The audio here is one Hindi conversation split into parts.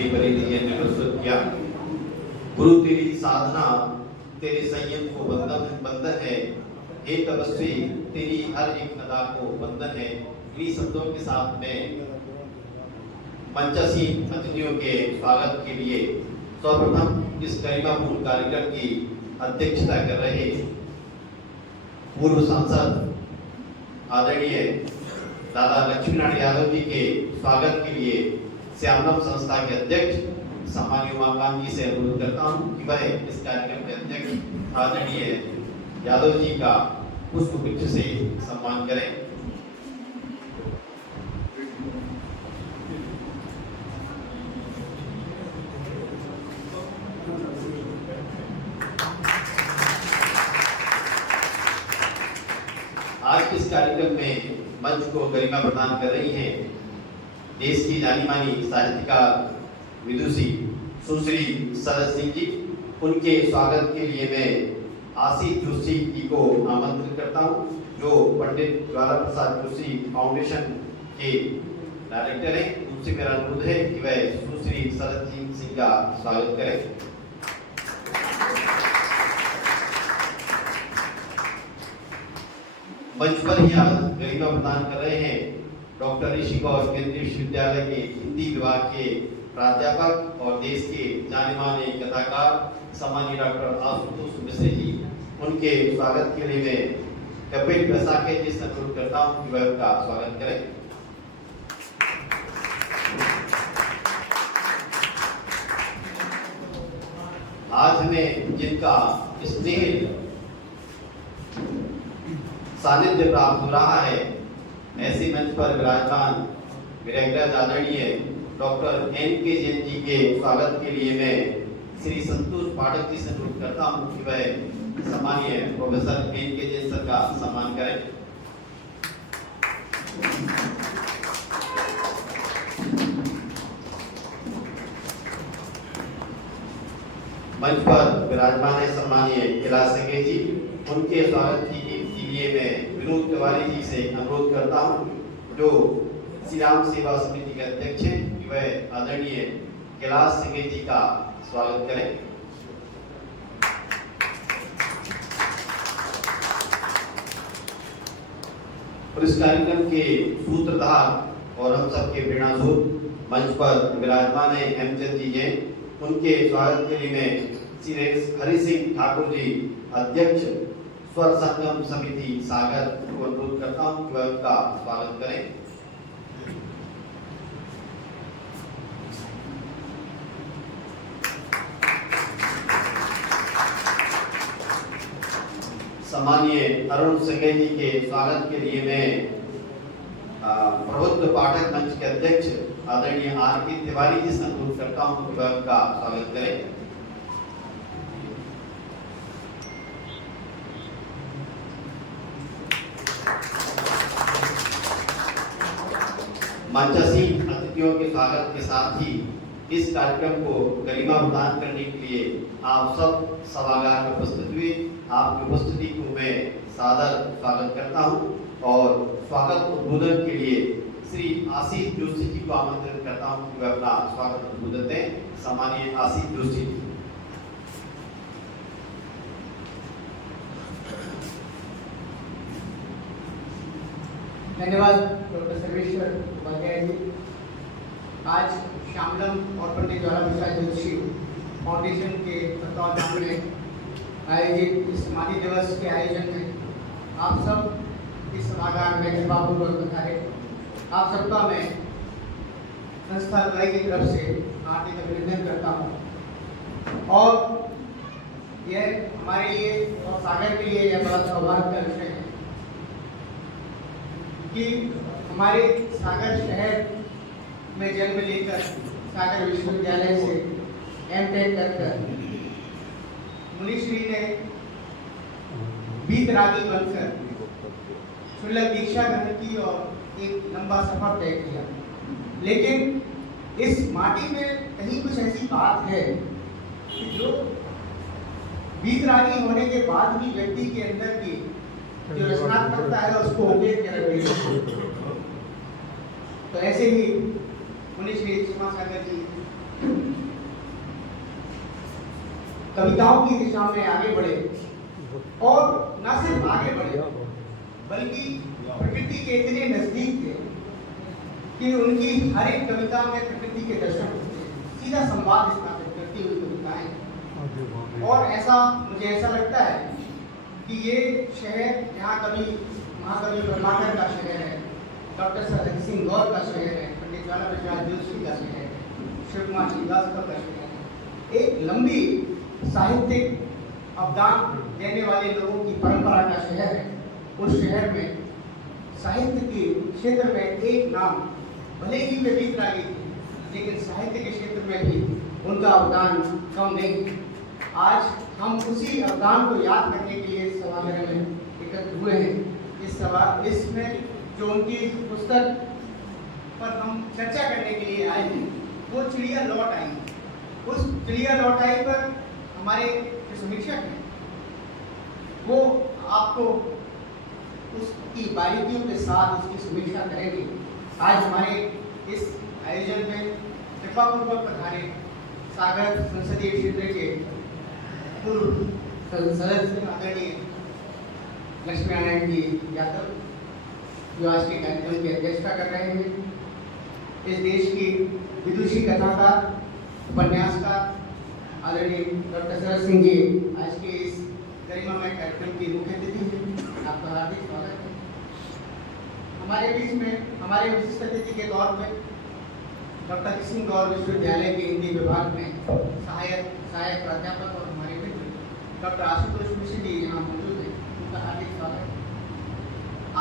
श्री परिधि जी ने प्रस्तुत किया। गुरु तेरी साधना तेरे संयम को बंधन है, हे तपस्वी तेरी हर एक अदा को बंधन है। इन्हीं शब्दों के साथ में मंचासीन अतिथियों के स्वागत के लिए सर्वप्रथम इस गरिमापूर्ण कार्यक्रम की अध्यक्षता कर रहे पूर्व सांसद आदरणीय दादा लक्ष्मीनारायण यादव जी के स्वागत के लिए श्यामलम संस्था के अध्यक्ष सम्मानीय उमाकांत जी से अनुरोध करता हूं कि वह इस कार्यक्रम के अध्यक्ष आदरणीय यादव जी का पुष्पगुच्छ से सम्मान करें। आज इस कार्यक्रम में मंच को गरिमा प्रदान कर रही हैं देश की जानी मानी साहित्यकार विदुषी सुश्री शरद सिंह जी। उनके स्वागत के लिए मैं आशीष जोशी जी को आमंत्रित करता हूं, जो पंडित ज्वाला प्रसाद जोशी फाउंडेशन के डायरेक्टर हैं। उनसे मेरा अनुरोध है कि वह सुश्री शरद सिंह का स्वागत करें। मंच पर ही आज गरिमा प्रदान कर रहे हैं डॉक्टर ऋषि गौर केंद्रीय विश्वविद्यालय के हिंदी विभाग के प्राध्यापक और देश के जाने माने कथाकार सम्मानीय डॉक्टर आशुतोष मिश्र जी। उनके स्वागत के लिए मैं कपिल बैसाखे जी से अनुरोध करता हूं कि वह उनका स्वागत करें। आज हमें जिनका स्नेह सानिध्य प्राप्त हो रहा है, ऐसे मंच पर विराजमान विराजमान आदरणीय डॉक्टर N.K. जैन जी के स्वागत के लिए मैं श्री संतोष पाठक जी से अनुरोध करता हूं कि वह सम्मानीय प्रोफेसर N.K. जैन सर का सम्मान करें। मंच पर विराजमान है सम्मानीय कैलाश संगे जी। उनके स्वागत के लिए मैं विनोद तिवारी जी से अनुरोध करता हूं, जो श्री राम सेवा समिति के अध्यक्ष हैं, कि वह आदरणीय कैलाश सिंह जी का स्वागत करें। और इस कार्यक्रम के सूत्रधार और हम सबके प्रेरणास्रोत मंच पर विराजमान है हेमचंद जी जैन। उनके स्वागत के लिए मैं श्री हरि सिंह ठाकुर जी अध्यक्ष स्वर संगम समिति सागर को अनुरोध करता हूं कि वह उनका स्वागत करें। सम्मानीय अरुण सिंह जी के स्वागत के लिए मैं प्रबुद्ध पाठक मंच के अध्यक्ष आदरणीय R.K. तिवारी जी से अनुरोध करता हूं कि वह उनका स्वागत करें। मंचासीन अतिथियों के स्वागत के साथ ही इस कार्यक्रम को गरिमा प्रदान करने के लिए आप सब सभागार में उपस्थित हुए। आपकी उपस्थिति को मैं सादर स्वागत करता हूं और स्वागत उद्बोधन के लिए श्री आशीष जोशी जी को आमंत्रित करता हूं कि वह अपना स्वागत उद्बोधन दें। सम्मानीय आशीष जोशी जी। धन्यवाद डॉक्टर सर्वेश्वर उपाध्याय जी। आज श्यामलम और पंडित ज्वाला प्रसाद जोशी फाउंडेशन के तत्वावधान में आयोजित इस समाधि दिवस के आयोजन में आप सब इस सभागार में कृपापूर्वक पधारे। आप सबका मैं संस्था द्वय की तरफ से हार्दिक अभिनंदन करता हूँ और यह हमारे लिए और सागर के लिए यह बड़ा सौभाग्य का विषय है कि हमारे सागर शहर में जन्म लेकर सागर विश्वविद्यालय से M.Tech कर मुनिश्री ने वीतरागी बनकर शुल्लक दीक्षा ग्रहण की और एक लंबा सफर तय किया। लेकिन इस माटी में कहीं कुछ ऐसी बात है कि जो वीतरागी होने के बाद भी व्यक्ति के अंदर की जो रचनात्मकता है उसको उपेट कर रखी है। तो ऐसे ही मुनिश्री सुमा सागर जी कविताओं की दिशा में आगे बढ़े और न सिर्फ आगे बढ़े बल्कि प्रकृति के इतने नजदीक थे कि उनकी हर एक कविता में प्रकृति के दर्शन होते हैं, सीधा संवाद स्थापित करती हुई कविताएं। और मुझे ऐसा लगता है कि ये शहर यहाँ कवि महाकवि प्रभाकर का शहर है, डॉक्टर हरि सिंह गौर का शहर है, पंडित ज्वाला प्रसाद जोशी का शहर है, शिव कुमार श्रीवास्तव का शहर है। एक लंबी साहित्यिक अवदान देने वाले लोगों की परंपरा का शहर है। उस शहर में साहित्य के क्षेत्र में एक नाम भले ही वे बीत रही थी, लेकिन साहित्य के क्षेत्र में भी उनका अवदान कम नहीं। आज हम उसी अवदान को याद करने के लिए इस सभागृह में एकत्र हुए हैं। इसमें जो उनकी पुस्तक पर हम चर्चा करने के लिए आए हैं वो चिड़िया लौट आई। उस चिड़िया लौट आई पर हमारे जो समीक्षक हैं वो आपको उसकी बारीकियों के साथ उसकी समीक्षा करेंगे। आज हमारे इस आयोजन में कृपापूर्वक पधारे सागर संसदीय क्षेत्र के पूर्व सदस्य आदरणीय लक्ष्मी नारायण जी यादव, जो आज के कार्यक्रम की अध्यक्षता कर रहे हैं। इस देश की विदुषी कथाकार उपन्यासकार आदरणीय डॉक्टर शरद सिंह जी आज के इस गरिमामय कार्यक्रम की मुख्य अतिथि हैं। आपका हार्दिक स्वागत है। हमारे बीच में हमारे विशिष्ट अतिथि के तौर पर डॉक्टर किशन गौर विश्वविद्यालय के हिंदी विभाग में सहायक प्राध्यापक और हमारे मित्र डॉक्टर आशुतोष मिश्र जी यहाँ मौजूद हैं। उनका हार्दिक स्वागत है।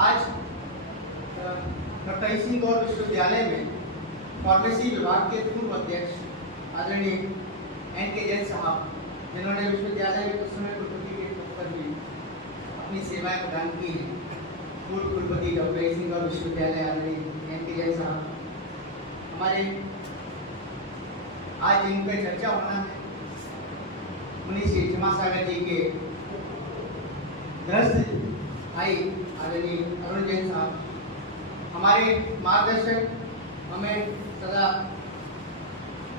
आज डॉक्टर किशन गौर विश्वविद्यालय में फार्मेसी विभाग के पूर्व अध्यक्ष आदरणीय NK जैन साहब, जिन्होंने विश्वविद्यालय में कुछ समय कुलपति के पद पर भी अपनी सेवाएं प्रदान की हैं, पूर्व कुलपति डॉक्टर किशन गौर विश्वविद्यालय आदरणीय NK जैन साहब, हमारे आज जिन पर चर्चा होना है उन्हीं श्री क्षमा सागर जी के गृहस्थ भाई आदरणीय अरुण जैन साहब, हमारे मार्गदर्शक, हमें सदा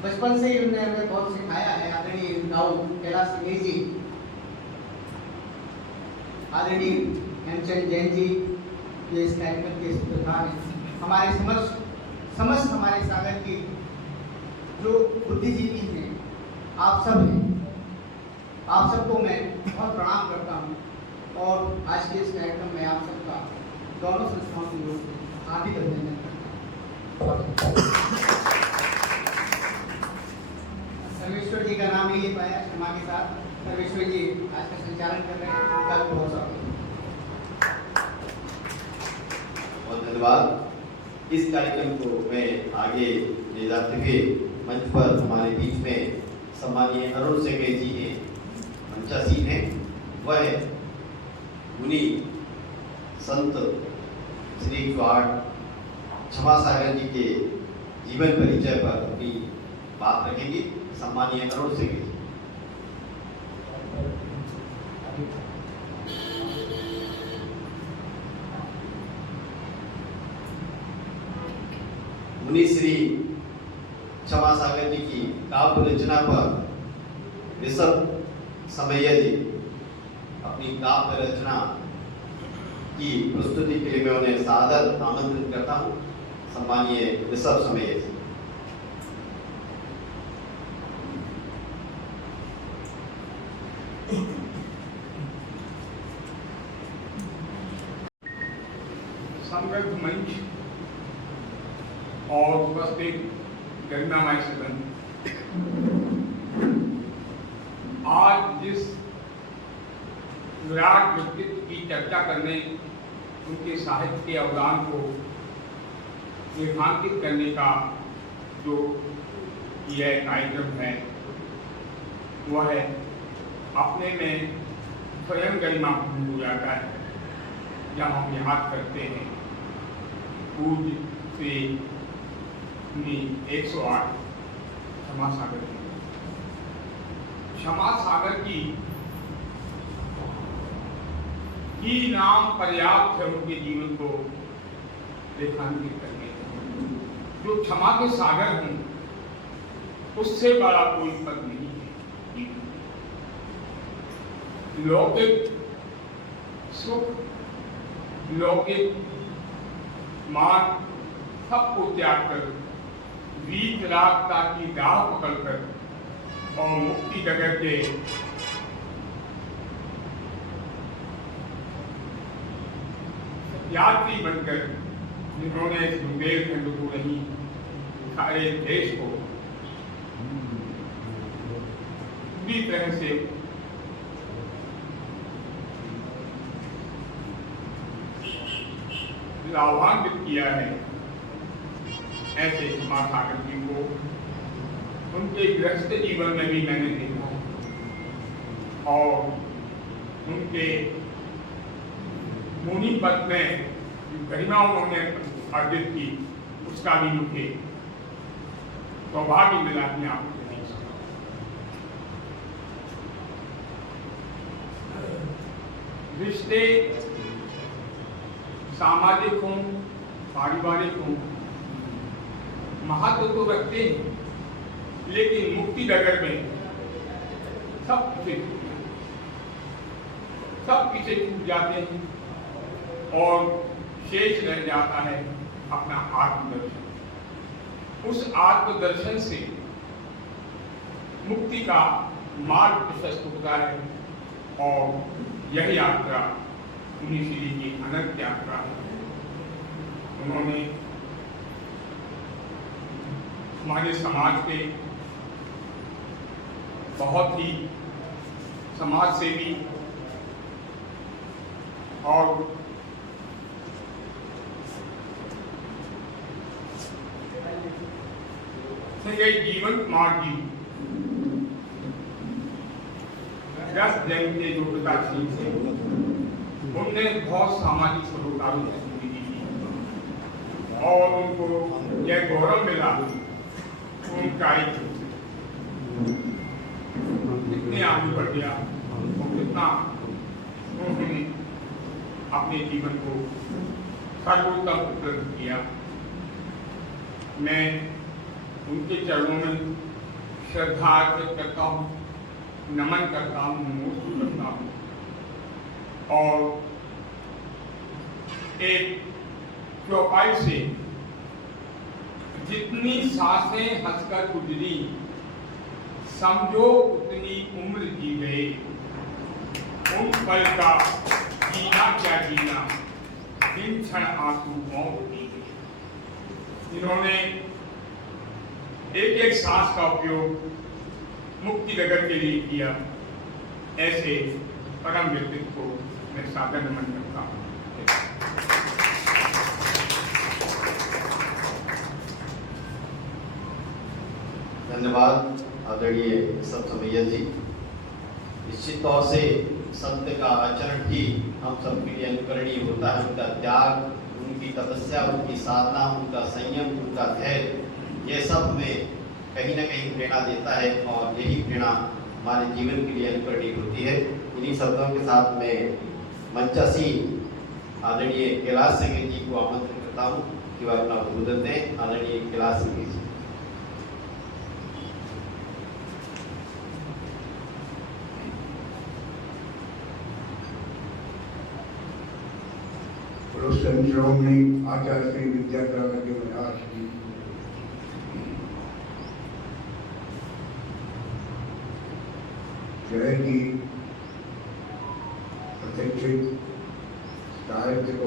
बचपन से ही उन्होंने हमें बहुत सिखाया है, आदरणीय राव कैलाश सिंह जी, आदरणीय हेमचंद जैन जी, जो इस कार्यक्रम के सूत्रधार हैं। हमारे समस्त हमारे सागर के जो बुद्धिजीवी हैं, आप सब हैं, आप सबको मैं बहुत प्रणाम करता हूँ और आज के इस कार्यक्रम में आप सबका दोनों संस्थाओं की ओर से हार्दिक अभिनंदन करता हूँ। सर्वेश्वर जी का नाम नहीं ले पाया, क्षमा के साथ। सर्वेश्वर जी आज का संचालन कर रहे हैं, उनका भी बहुत स्वागत। बहुत धन्यवाद। इस कार्यक्रम को मैं आगे ले जाते हुए मंच पर हमारे बीच में सम्मानीय अरुण सेंगे जी हैं, मंचासीन हैं। वह मुनि संत श्री क्षमा सागर जी के जीवन परिचय पर अपनी बात रखेंगे। सम्मानीय अरुण सेंगे जी। मुनि श्री क्षमा सागर जी की काव्य रचना पर ऋषभ समैया जी अपनी काव्य रचना की प्रस्तुति के लिए मैं उन्हें सादर आमंत्रित करता हूँ। सम्मानीय ऋषभ समैया जी। समृद्ध मंच और उपस्थित गरिमामय सदन, आज जिस विराट व्यक्तित्व की चर्चा करने, उनके साहित्य के अवदान को रेखांकित करने का जो यह कार्यक्रम है, वह अपने में स्वयं गरिमापूर्ण हो जाता है जब हम याद करते हैं पूज्य से 108 क्षमा सागर की। क्षमा सागर की ही नाम पर्याप्त है उनके जीवन को रेखांकित करने। जो क्षमा के सागर हों, उससे बड़ा कोई पद नहीं है। लौकिक सुख, लौकिक मान सबको त्याग कर वीतरागता की राह पकड़कर और मुक्ति जगत के यात्री बनकर जिन्होंने इस बुंदेलखंड को नहीं, सारे देश को पूरी तरह से लाभान्वित किया है, ऐसे उमा सागर जी को उनके गृहस्थ जीवन में भी मैंने देखा और उनके मुनि पद में जो गरिमा उन्होंने अर्जित की उसका भी मुझे सौभाग्य मिला अपने आप को नहीं सकता। रिश्ते सामाजिक हों, पारिवारिक हों, महत्व तो रखते हैं, लेकिन मुक्ति नगर में सब पीछे छूट जाते हैं और शेष रह जाता है अपना आत्मदर्शन। उस आत्मदर्शन से मुक्ति का मार्ग प्रशस्त होता है और यह यात्रा मुनि श्री की अनंत यात्रा है। उन्होंने हमारे समाज के बहुत ही समाज सेवी और जीवन कुमार जी 10 जैन के जो पिताश्री थे, उनने बहुत सामाजिक सरोकारों की जिंदगी की और उनको यह गौरव मिला उनका कितने आगे बढ़ गया और कितना उन्होंने अपने जीवन को सर्वोत्तम उपलब्ध किया। मैं उनके चरणों में श्रद्धा अर्पित करता हूँ, नमन करता हूँ, नमस्कार करता हूँ और एक चौपाई से जितनी सांसें हंसकर गुजरी समझो उतनी उम्र जी गए, उन पल का जीना क्या जीना, दिन क्षण आंसू मौत की गई। इन्होंने एक एक सांस का उपयोग मुक्ति नगर के लिए किया। ऐसे परम व्यक्तित्व को मैं सादर नमन करता हूँ। धन्यवाद आदरणीय सप्तमैया जी। निश्चित तौर से सत्य का आचरण ही हम सबके लिए अनुकरणीय होता है। उनका त्याग, उनकी तपस्या, उनकी साधना, उनका संयम, उनका धैर्य, ये सब हमें कहीं ना कहीं प्रेरणा देता है और यही प्रेरणा हमारे जीवन के लिए अनुकरणीय होती है। इन्हीं शब्दों के साथ मैं मंचासीन आदरणीय कैलाश सिंह जी को आमंत्रित करता हूँ कि वह अपना उद्बोधन दें। आदरणीय कैलाश सिंह जी। श्रोमणी आचार्य श्री विद्यासागर के महाराज की जय की प्रतीक्षित साहित्य को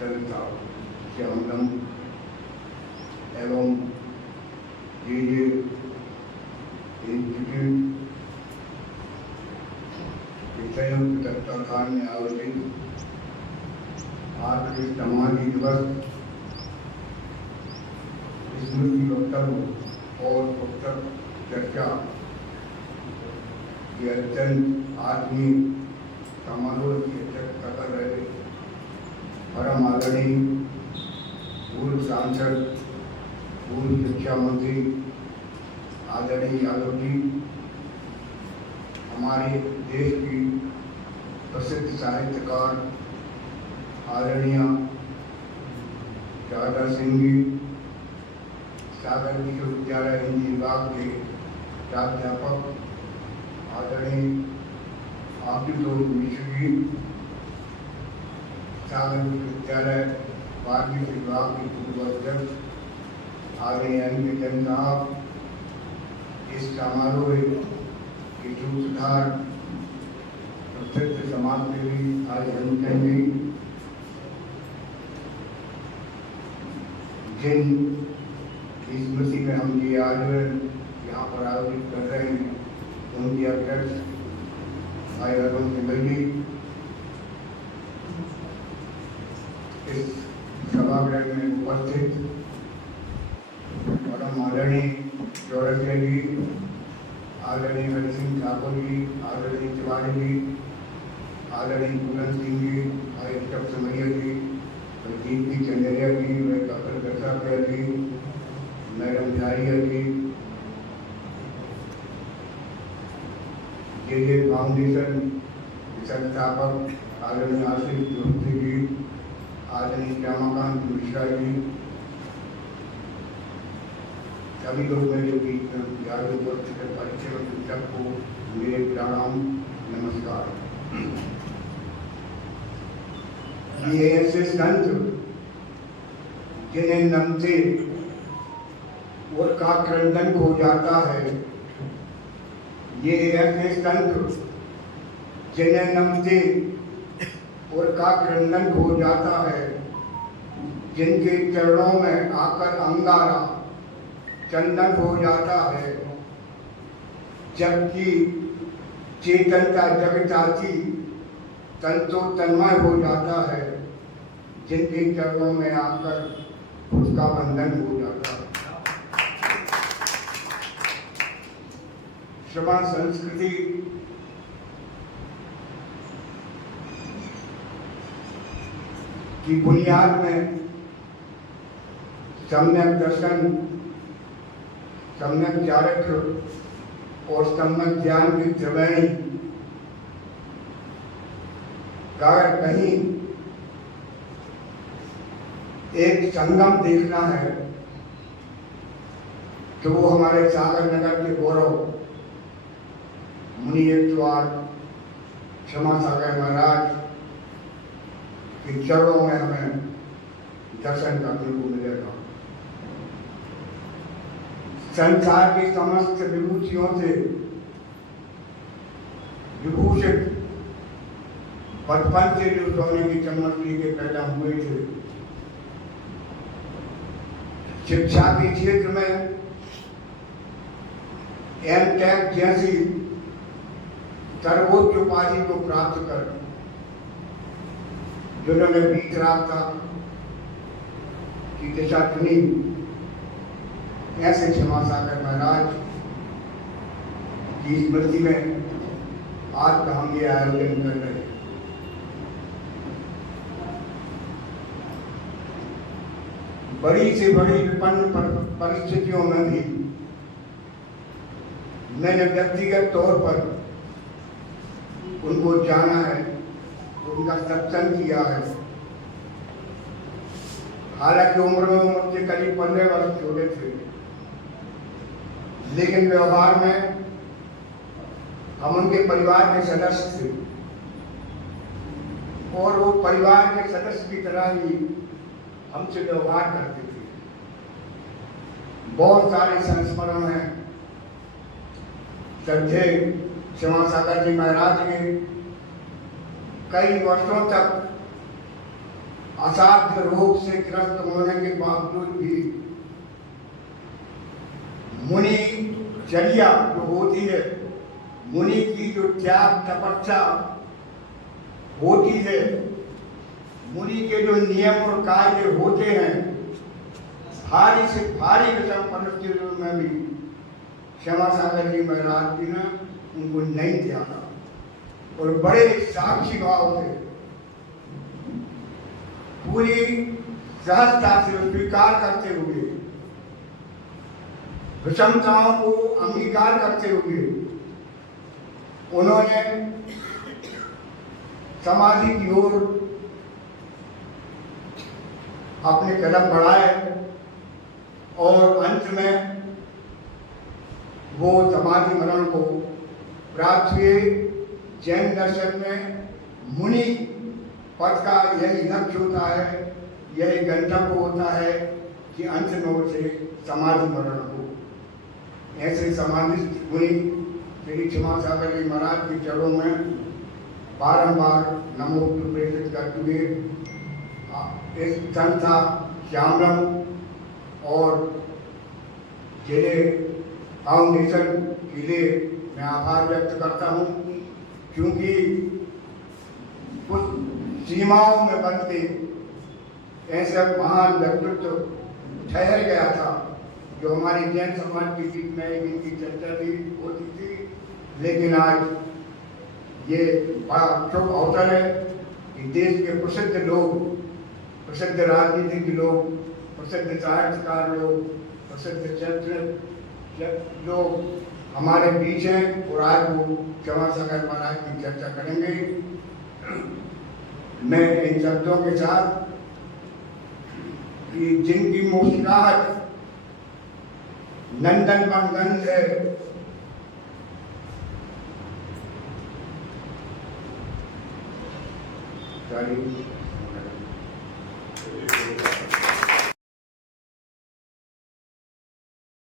चलता श्यामलम एवं जे इंस्टीट्यूट के संयुक्त तत्वाधान में आयोजित आज के समाधि दिवस स्मृति वक्तव्य और पुस्तक चर्चा की अत्यंत आदमी समारोह की अध्यक्षता कर रहे परम आदरणीय पूर्व सांसद, पूर्व शिक्षा मंत्री आदरणीय यादव जी, हमारे देश की प्रसिद्ध साहित्यकार आदरणीय राजा सिंह जी, सागर विश्वविद्यालय हिंदी विभाग के प्राध्यापक आदरणीय आशुतोष मिश्र जी, सागर विश्वविद्यालय वाणिज्य विभाग के पूर्व अध्यक्ष आदरणीय एन जैन साहब, इस समारोह के सूत्रधार प्रसिद्ध समाजसेवी आज हनुमान जी, जिन की स्मृति में हम ये आज यहाँ पर आयोजित कर रहे हैं, उनके अध्यक्ष भाई अरुण सिंगल जी, इस सभागृह में उपस्थित परम आदरणीय चौरसिया जी, आदरणीय हरि सिंह ठाकुर जी, आदरणीय तिवारी जी, आदरणीय पूरन सिंह जी, भाई ऋषभ समैया जी, दीप्ति चंदेरिया जी, डॉक्टर दत्तात्रेय जी, मैडम झारिया जी, जे फाउंडेशन संस्थापक आदरणीय आशीष जोशी जी, आदरणीय श्यामाकांत मिश्रा जी, सभी लोग मेरे बीच में याद उपस्थित परिचय शिक्षक को मेरे प्रणाम नमस्कार। ये ऐसे संत जिन्हें नमते और का क्रंदन हो जाता है, ये ऐसे संत जिन्हें नमते और का क्रंदन हो जाता है, जिनके चरणों में आकर अंगारा चंदन हो जाता है, जबकि चेतनता जगताती तंतो तन्मय हो जाता है, जिनके चरणों में आकर उसका बंधन हो जाता है। श्रवण संस्कृति की बुनियाद में सम्यक दर्शन, सम्यक चारित्र और सम्यक ज्ञान की त्रिवेणी का अगर कहीं एक संगम देखना है तो वो हमारे सागर नगर के गौरव मुनि एकवार क्षमा सागर महाराज के चरणों में हमें दर्शन करने को मिलेगा। संसार की समस्त विभूतियों से विभूषित बचपन से जो सोने की चम्मच लेके पैदा हुए थे, शिक्षा के क्षेत्र में एमटेक जैसी सर्वोच्च उपाधि को प्राप्त कर जिन्होंने बीत रास्ता की दिशा चुनी, ऐसे क्षमा सागर महाराज की स्मृति में आज का हम ये आयोजन कर रहे हैं। बड़ी से बड़ी विपन्न परिस्थितियों में भी मैंने व्यक्तिगत तौर पर उनको जाना है, उनका सत्संग किया है। हालांकि उम्र में मुझसे करीब 15 वर्ष छोटे थे, लेकिन व्यवहार में हम उनके परिवार के सदस्य थे और वो परिवार के सदस्य की तरह ही हमसे व्यवहार करते थे। बहुत सारे संस्मरण हैं। श्रद्धे क्षमा सागर जी महाराज के कई वर्षों तक असाध्य रोग से ग्रस्त होने के बावजूद भी मुनि चर्या जो होती है, मुनि की जो त्याग तपस्या होती है, मुनि के जो नियम और कायदे होते हैं, भारी से भारी विषम परिस्थितियों में भी क्षमा सागर जी महाराज जी ने उनको नहीं त्यागा और बड़े साक्षी भाव से पूरी सहजता से स्वीकार करते हुए, विषमताओं को अंगीकार करते हुए उन्होंने समाधि की ओर अपने कदम बढ़ाए और अंत में वो समाधि मरण को प्राप्त हुए। जैन दर्शन में मुनि पद का यही लक्ष्य होता है, यही गंतव्य होता है कि अंत में उसे समाधि मरण हो। ऐसे समाधि मुनि श्री क्षमा सागर जी महाराज के चरणों में बारंबार नमो प्रेषित करते हुए इस संस्था श्यामलम और जिले फाउंडेशन के लिए मैं आभार व्यक्त करता हूँ, क्योंकि कुछ सीमाओं में बंद के ऐसा महान व्यक्तित्व ठहर गया था जो हमारी जैन समाज के बीच में इनकी चर्चा भी होती थी। लेकिन आज ये बड़ा शुभ अवसर है कि देश के प्रसिद्ध लोग, प्रसिद्ध राजनीतिक लोग, प्रसिद्ध साहित्यकार लोग, प्रसिद्ध चरित्र लोग हमारे बीच हैं और आज वो क्षमा सागर महाराज की चर्चा करेंगे। मैं इन शब्दों के साथ कि जिनकी मुस्कुराहट नंदन बनगंज है, सॉरी